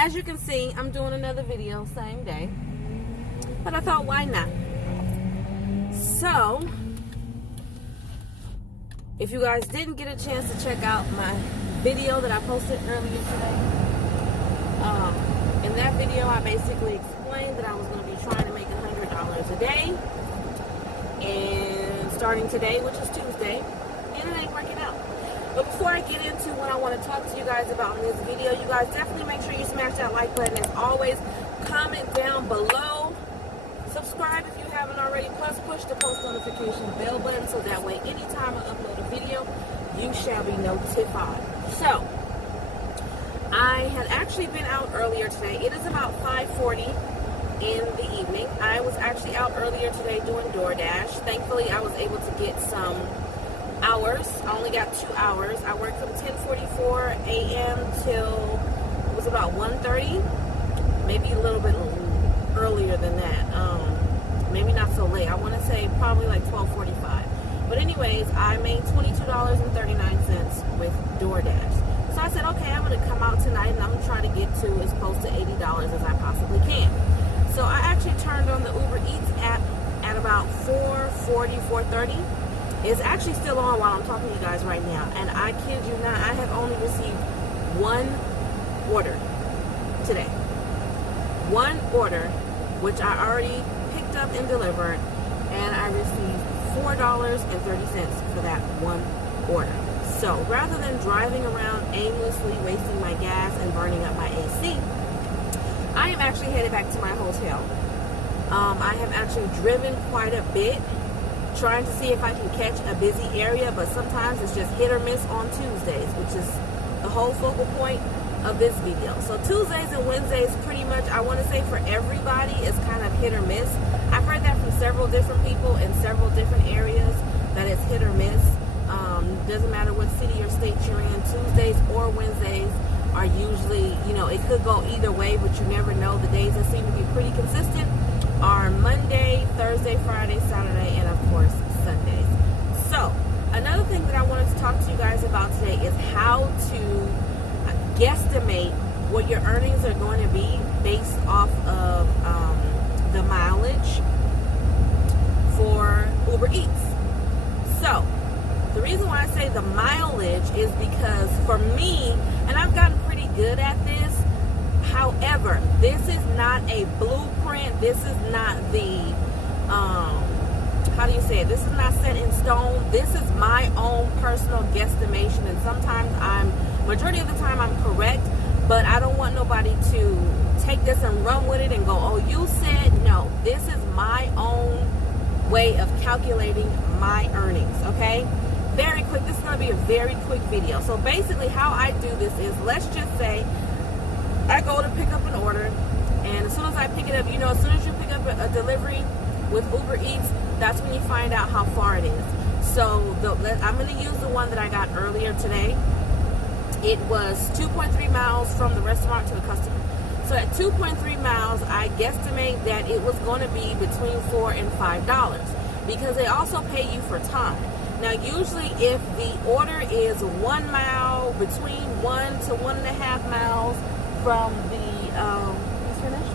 as you can see, I'm doing another video same day, but I thought, why not? So if you guys didn't get a chance to check out my video that I posted earlier today, in that video I basically explained that I was going to be trying to make $100 a day, and starting today, which is Tuesday, and it ain't working out. But before I get into what I want to talk to you guys about in this video, you guys definitely make sure you smash that like button. As always, comment down below. Subscribe if you haven't already. Plus, push the post notification bell button so that way anytime I upload a video, you shall be notified. So, I had actually been out earlier today. It is about 5:40 in the evening. I was actually out earlier today doing DoorDash. Thankfully, I was able to get some hours. I only got 2 hours. I worked from 10:44 a.m. till it was about 1:30, maybe a little bit earlier than that. Maybe not so late. I want to say probably like 12:45. But anyways, I made $22.39 with DoorDash. So I said, okay, I'm going to come out tonight and I'm going to try to get to as close to $80 as I possibly can. So I actually turned on the Ubereats app at about 4:40, 4:30. It's actually still on while I'm talking to you guys right now. And I kid you not, I have only received one order today. One order, which I already picked up and delivered. And I received $4.30 for that one order. So rather than driving around aimlessly wasting my gas and burning up my AC, I am actually headed back to my hotel. I have actually driven quite a bit, trying to see if I can catch a busy area, but sometimes it's just hit or miss on Tuesdays, which is the whole focal point of this video. So Tuesdays and Wednesdays, pretty much, I want to say for everybody, is kind of hit or miss. I've heard that from several different people in several different areas, that it's hit or miss. Doesn't matter what city or state you're in, Tuesdays or Wednesdays are usually, it could go either way, but you never know. The days that seem to be pretty consistent are Monday, Thursday, Friday, Saturday, and of course Sundays. So another thing that I wanted to talk to you guys about today is how to guesstimate what your earnings are going to be based off of the mileage for Uber Eats. So the reason why I say the mileage is because for me, and I've gotten pretty good at this, however, this is not a blueprint. This is not the, how do you say it? This is not set in stone. This is my own personal guesstimation. And sometimes majority of the time I'm correct, but I don't want nobody to take this and run with it and go, oh, you said no. This is my own way of calculating my earnings, okay? Very quick. This is going to be a very quick video. So basically how I do this is, let's just say I go to pick up an order, and as soon as I pick it up, as soon as you pick up a delivery with Uber Eats, that's when you find out how far it is. So I'm going to use the one that I got earlier today. It was 2.3 miles from the restaurant to the customer. So at 2.3 miles, I guesstimate that it was going to be between $4 and $5, because they also pay you for time. Now, usually if the order is 1 mile, between 1 to 1.5 miles from the, you finished?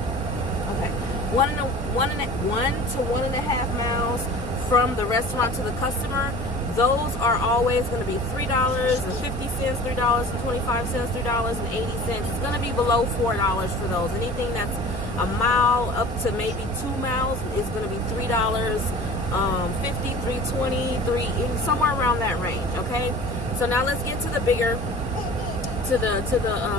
Okay. 1 to 1.5 miles from the restaurant to the customer, those are always going to be $3.50, $3.25, $3.80. It's going to be below $4 for those. Anything that's a mile up to maybe 2 miles is going to be $3. 50, 320, somewhere around that range. Okay, so now let's get to the bigger, to the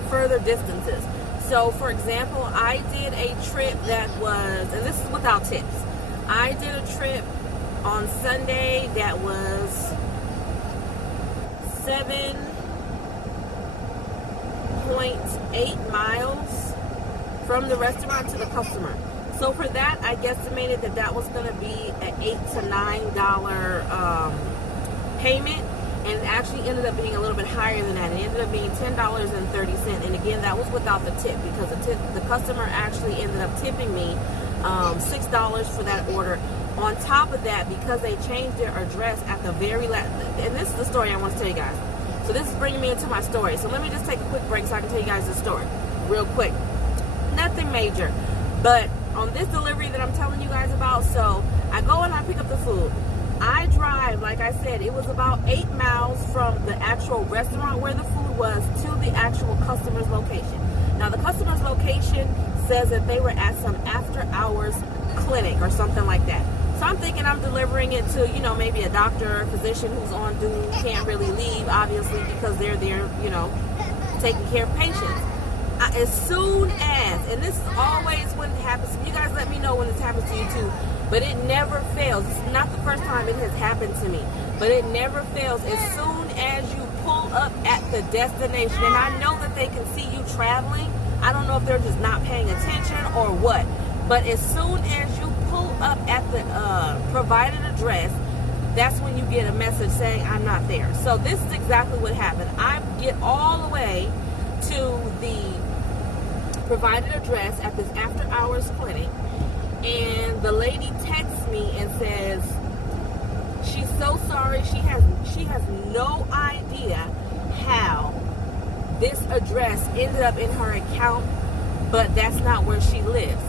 further distances. So for example, I did a trip that was, and this is without tips, I did a trip on Sunday that was 7.8 miles from the restaurant to the customer. So for that, I guesstimated that was going to be an $8 to $9 payment, and it actually ended up being a little bit higher than that. It ended up being $10.30, and again, that was without the tip, because the customer actually ended up tipping me $6 for that order. On top of that, because they changed their address at the very last, and this is the story I want to tell you guys. So this is bringing me into my story. So let me just take a quick break so I can tell you guys the story real quick. nothing major. But on this delivery that I'm telling you guys about, so I go and I pick up the food. I drive, like I said, it was about 8 miles from the actual restaurant where the food was to the actual customer's location. Now, the customer's location says that they were at some after-hours clinic or something like that. So I'm thinking I'm delivering it to, you know, maybe a doctor or physician who's on duty, can't really leave, obviously, because they're there, you know, taking care of patients. As soon as, and this is always when it happens to me, you guys let me know when this happens to you too, but it never fails. This is not the first time it has happened to me, but it never fails. As soon as you pull up at the destination, and I know that they can see you traveling, I don't know if they're just not paying attention or what, but as soon as you pull up at the provided address, that's when you get a message saying I'm not there. So this is exactly what happened. I get all the way to the provided address at this after hours clinic, and the lady texts me and says she's so sorry, she has no idea how this address ended up in her account, but that's not where she lives.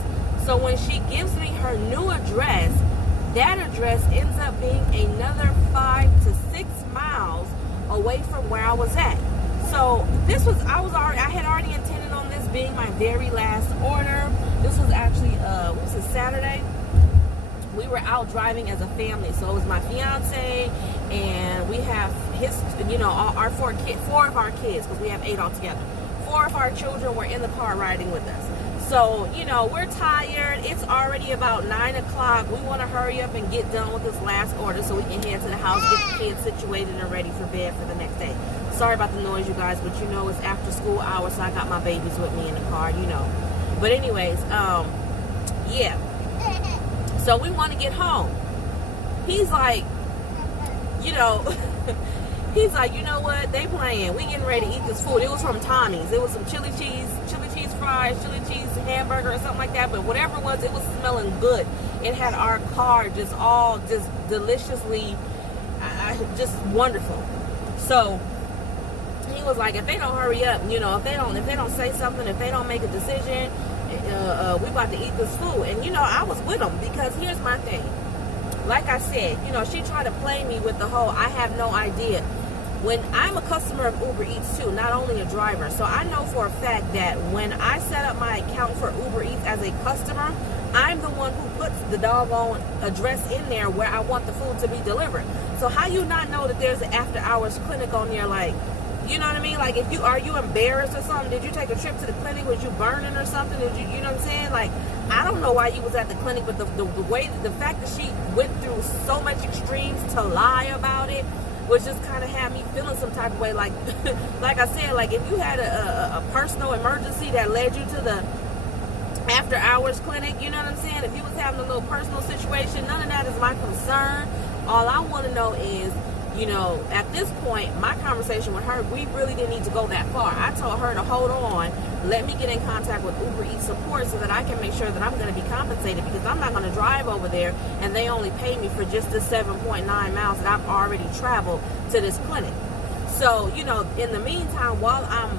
So when she gives me her new address, that address ends up being another 5 to 6 miles away from where I was at. So I had already intended on this being my very last order. This was actually, this is Saturday. We were out driving as a family. So it was my fiance, and we have his, you know, our 4 of our kids, because we have 8 altogether. 4 of our children were in the car riding with us. So, you know, we're tired. It's already about 9 o'clock. We want to hurry up and get done with this last order so we can head to the house, get the kids situated and ready for bed for the next day. Sorry about the noise, you guys, but you know it's after school hours, so I got my babies with me in the car, you know. But anyways, yeah. So we want to get home. He's like, you know, he's like, you know what? They playing. We getting ready to eat this food. It was from Tommy's. It was some chili cheese fries, chili cheese hamburger or something like that. But whatever it was smelling good. It had our car just all just deliciously, just wonderful. So he was like, if they don't hurry up, you know, if they don't say something, if they don't make a decision, we about to eat this food. And you know, I was with him, because here's my thing. Like I said, you know, she tried to play me with the whole I have no idea. When I'm a customer of Ubereats too, not only a driver, so I know for a fact that when I set up my account for Ubereats as a customer, I'm the one who puts the doggone address in there where I want the food to be delivered. So how you not know that there's an after hours clinic on there? Like, you know what I mean? Like, are you embarrassed or something? Did you take a trip to the clinic? Was you burning or something? Did you know what I'm saying? Like, I don't know why you was at the clinic, but the fact that she went through so much extremes to lie about it was just kind of had me feeling some type of way. Like, like I said, like if you had a personal emergency that led you to the after hours clinic, you know what I'm saying? If you was having a little personal situation, none of that is my concern. All I want to know is, you know, at this point, my conversation with her, we really didn't need to go that far. I told her to hold on, let me get in contact with Ubereats support so that I can make sure that I'm going to be compensated, because I'm not going to drive over there and they only pay me for just the 7.9 miles that I've already traveled to this clinic. So, you know, in the meantime, while I'm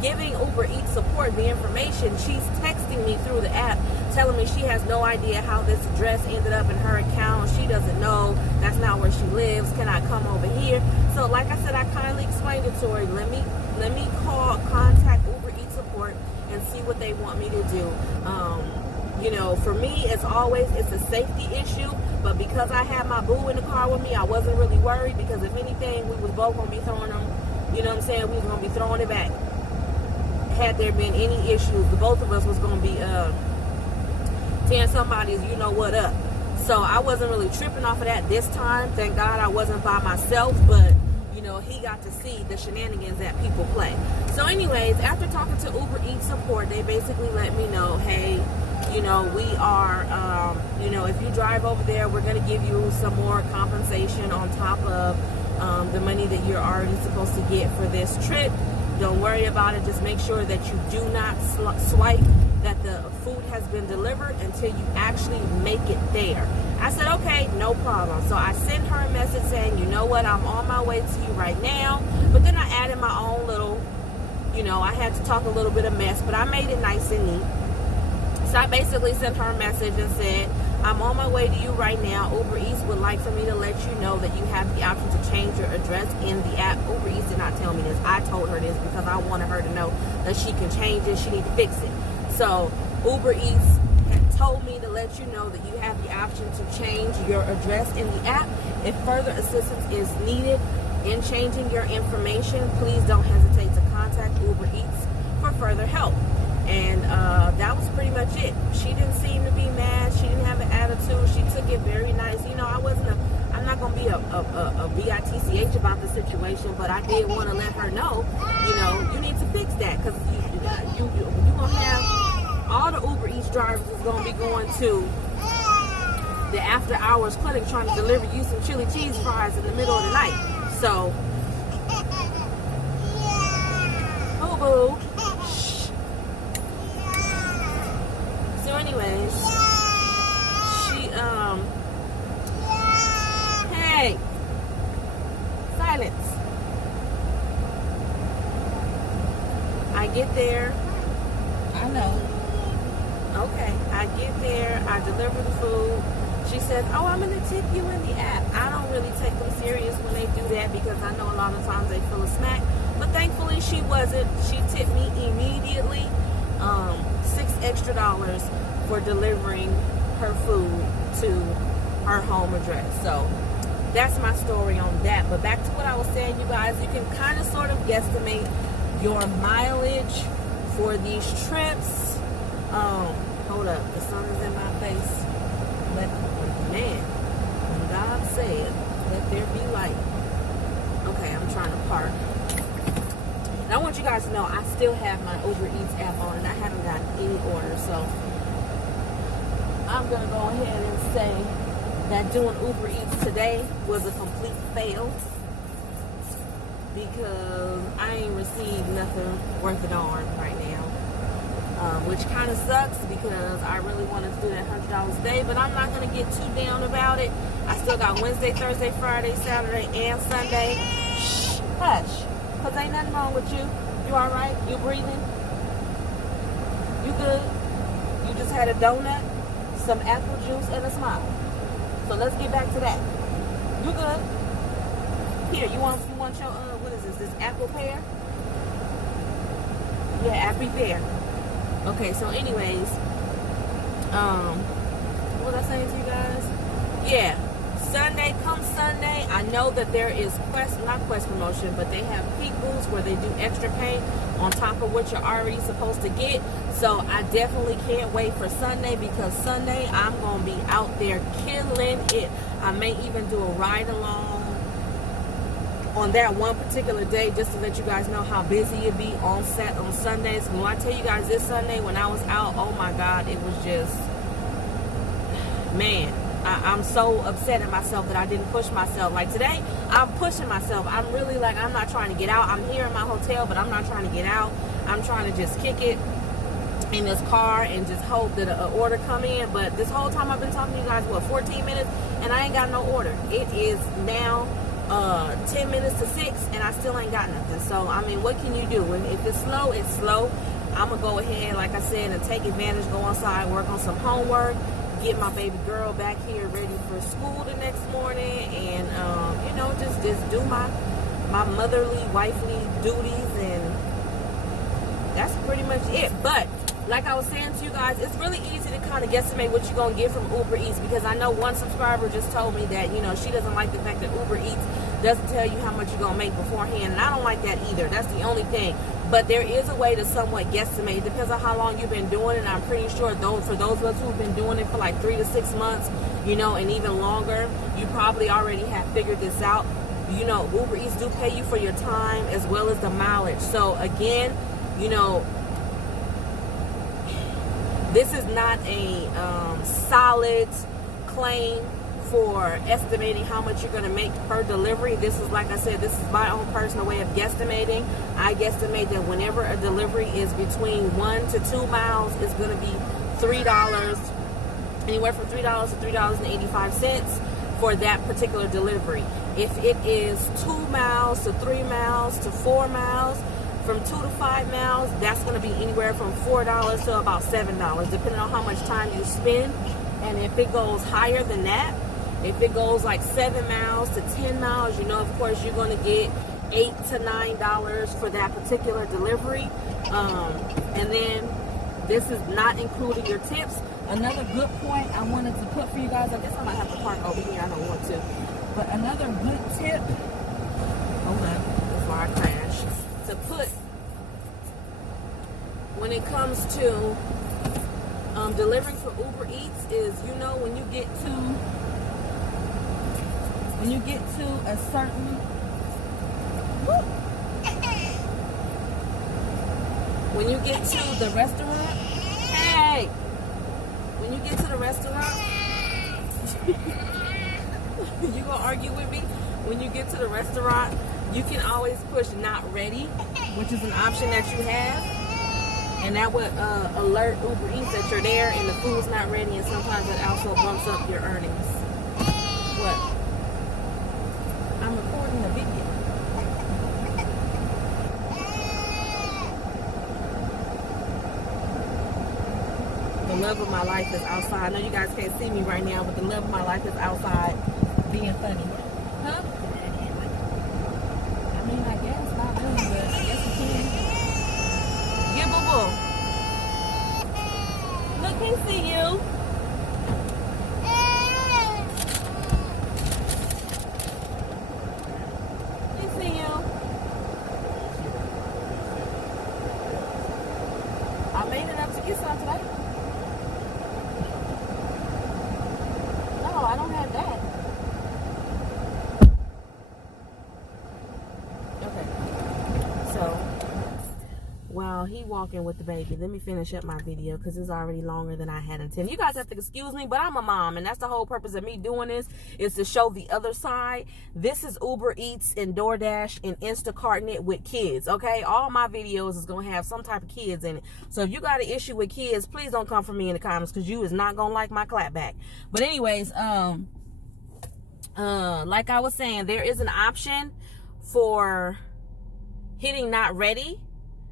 giving Ubereats support the information, she's texting me through the app telling me she has no idea how this address ended up in her account. She doesn't know. That's not where she lives. Can I come over here? So like I said, I kindly explained it to her. Let me contact Ubereats support and see what they want me to do. You know, for me, it's a safety issue, but because I had my boo in the car with me, I wasn't really worried, because if anything, we was both going to be throwing them, you know what I'm saying, we was going to be throwing it back. Had there been any issues, the both of us was going to be tearing somebody's you know what up. So I wasn't really tripping off of that this time. Thank God I wasn't by myself, but you know, he got to see the shenanigans that people play. So anyways, after talking to Ubereats support, they basically let me know, hey, you know, we are, you know, if you drive over there, we're going to give you some more compensation on top of the money that you're already supposed to get for this trip. Don't worry about it. Just make sure that you do not swipe that the food has been delivered until you actually make it there. I said, okay, no problem. So I sent her a message saying, you know what, I'm on my way to you right now. But then I added my own little, you know, I had to talk a little bit of mess, but I made it nice and neat. So I basically sent her a message and said, I'm on my way to you right now. Uber Eats would like for me to let you know that you have the option to change your address in the app. Uber Eats did not tell me this. I told her this because I wanted her to know that she can change it. She need to fix it. So Uber Eats had told me to let you know that you have the option to change your address in the app. If further assistance is needed in changing your information, please don't hesitate to contact Uber Eats for further help. And that was pretty much it. She didn't seem to be mad. She didn't have an attitude. She took it very nice. You know, I'm not going to be a bitch about the situation, but I did want to let her know, you know, you need to fix that, because you're going to have all the Uber Eats drivers is going to be going to the after hours clinic trying to deliver you some chili cheese fries in the middle of the night. So, boo-boo. So anyways, hey, silence. I get there. I know. Okay, I get there. I deliver the food. She says, oh, I'm going to tip you in the app. I don't really take them serious when they do that because I know a lot of times they feel a smack. But thankfully, she wasn't. She tipped me immediately. $6 extra for delivering her food to her home address. So that's my story on that. But back to what I was saying, you guys, you can kind of sort of guesstimate your mileage for these trips. Hold up, the sun is in my face. But man, when God said, let there be light. Okay, I'm trying to park. And I want you guys to know I still have my Uber Eats app on and I haven't gotten any orders. So I'm going to go ahead and say that doing Uber Eats today was a complete fail because I ain't received nothing worth a darn right now. Which kind of sucks because I really wanted to do that $100 a day, but I'm not going to get too down about it. I still got Wednesday, Thursday, Friday, Saturday, and Sunday. Shh, hush. Because ain't nothing wrong with you. You all right? You breathing? You good? You just had a donut, some apple juice, and a smile. So let's get back to that. You good? Here, you want your, what is this apple pear? Yeah, apple pear. Okay, so anyways, what was I saying to you guys? Yeah. Come Sunday, I know that there is not Quest promotion, but they have peak booths where they do extra pay on top of what you're already supposed to get. So I definitely can't wait for Sunday because Sunday I'm going to be out there killing it. I may even do a ride along on that one particular day just to let you guys know how busy it'd be on set on Sundays. When I tell you guys this Sunday when I was out, oh my God, it was just, man. I'm so upset at myself that I didn't push myself. Like today, I'm pushing myself. I'm really like, I'm not trying to get out. I'm here in my hotel, but I'm not trying to get out. I'm trying to just kick it in this car and just hope that an order come in. But this whole time I've been talking to you guys, 14 minutes, and I ain't got no order. It is now 10 minutes to 6, and I still ain't got nothing. So, I mean, what can you do? If it's slow, it's slow. I'm going to go ahead, like I said, and take advantage, go outside, work on some homework, get my baby girl back here ready for school the next morning, and you know, just do my motherly, wifely duties, and that's pretty much it. But like I was saying to you guys, it's really easy to kind of guesstimate what you're gonna get from Uber Eats, because I know one subscriber just told me that, you know, she doesn't like the fact that Uber Eats doesn't tell you how much you're gonna make beforehand, and I don't like that either. That's the only thing. But there is a way to somewhat guesstimate. It depends on how long you've been doing it. I'm pretty sure for those of us who've been doing it for like 3 to 6 months, you know, and even longer, you probably already have figured this out. You know, Uber Eats do pay you for your time as well as the mileage. So again, you know, this is not a solid claim for estimating how much you're going to make per delivery. This is, like I said, this is my own personal way of guesstimating. I guesstimate that whenever a delivery is between 1 to 2 miles, it's going to be $3, anywhere from $3 to $3.85 for that particular delivery. If it is 2 miles to 3 miles to 4 miles, From 2 to 5 miles, that's going to be anywhere from $4 to about $7, depending on how much time you spend. And if it goes higher than that, if it goes like 7 miles to 10 miles, you know, of course, you're going to get $8 to $9 for that particular delivery. And then this is not including your tips. Another good point I wanted to put for you guys, I guess I might have to park over here, I don't want to. But another good tip, hold on, before I crash, to put when it comes to delivering for Uber Eats is, you know, when you get to a certain when you get to the restaurant, hey, when you get to the restaurant, you gonna argue with me? When you get to the restaurant, you can always push not ready, which is an option that you have, and that would alert Uber Eats that you're there and the food's not ready, and sometimes it also bumps up your earnings. What? I'm recording a video. The love of my life is outside. I know you guys can't see me right now, but the love of my life is outside being funny. Huh? I mean, I guess not really, but I guess you can. Yeah, boo-boo. Look, he see you. He see you. I made it up to get some today. I don't have that. Okay. So, while he walking with the baby, let me finish up my video because it's already longer than I had intended. You guys have to excuse me, but I'm a mom, and that's the whole purpose of me doing this, is to show the other side. This is Uber Eats and DoorDash and Instacarting it with kids, okay? All my videos is going to have some type of kids in it. So if you got an issue with kids, please don't come for me in the comments because you is not going to like my clapback. But anyways, like I was saying, there is an option for hitting not ready.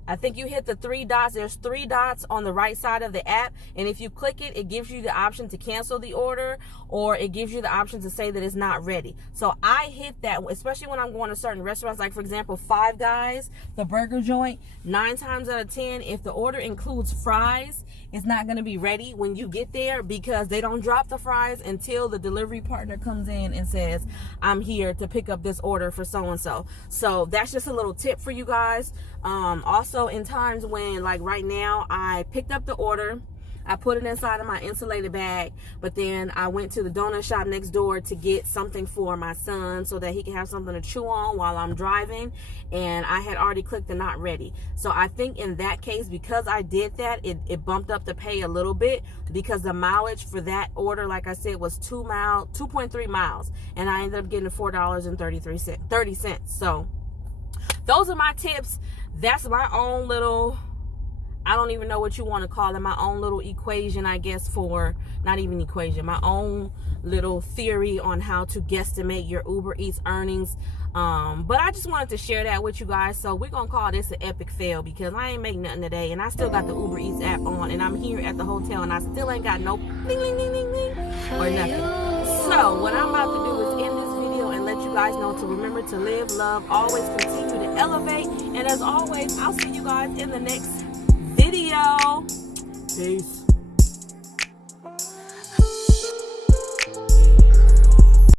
I think you hit the 3 dots. There's 3 dots on the right side of the app, and if you click it, it gives you the option to cancel the order, or it gives you the option to say that it's not ready. So I hit that, especially when I'm going to certain restaurants, like for example, Five Guys, the burger joint. 9 times out of 10, if the order includes fries, it's not going to be ready when you get there because they don't drop the fries until the delivery partner comes in and says, I'm here to pick up this order for so-and-so. So that's just a little tip for you guys. Also in times when, like right now, I picked up the order, I put it inside of my insulated bag, but then I went to the donut shop next door to get something for my son so that he can have something to chew on while I'm driving, and I had already clicked the not ready. So I think in that case, because I did that, it bumped up the pay a little bit because the mileage for that order, like I said, was 2.3 miles, and I ended up getting $4.30. So those are my tips. That's my own little, I don't even know what you want to call it, my own little equation, I guess, for, not even equation, my own little theory on how to guesstimate your Uber Eats earnings. But I just wanted to share that with you guys. So we're going to call this an epic fail because I ain't make nothing today, and I still got the Uber Eats app on, and I'm here at the hotel, and I still ain't got no ding, ding, ding, ding, ding, or nothing. So what I'm about to do is end this video and let you guys know to remember to live, love, always continue to elevate. And as always, I'll see you guys in the next video. Peace.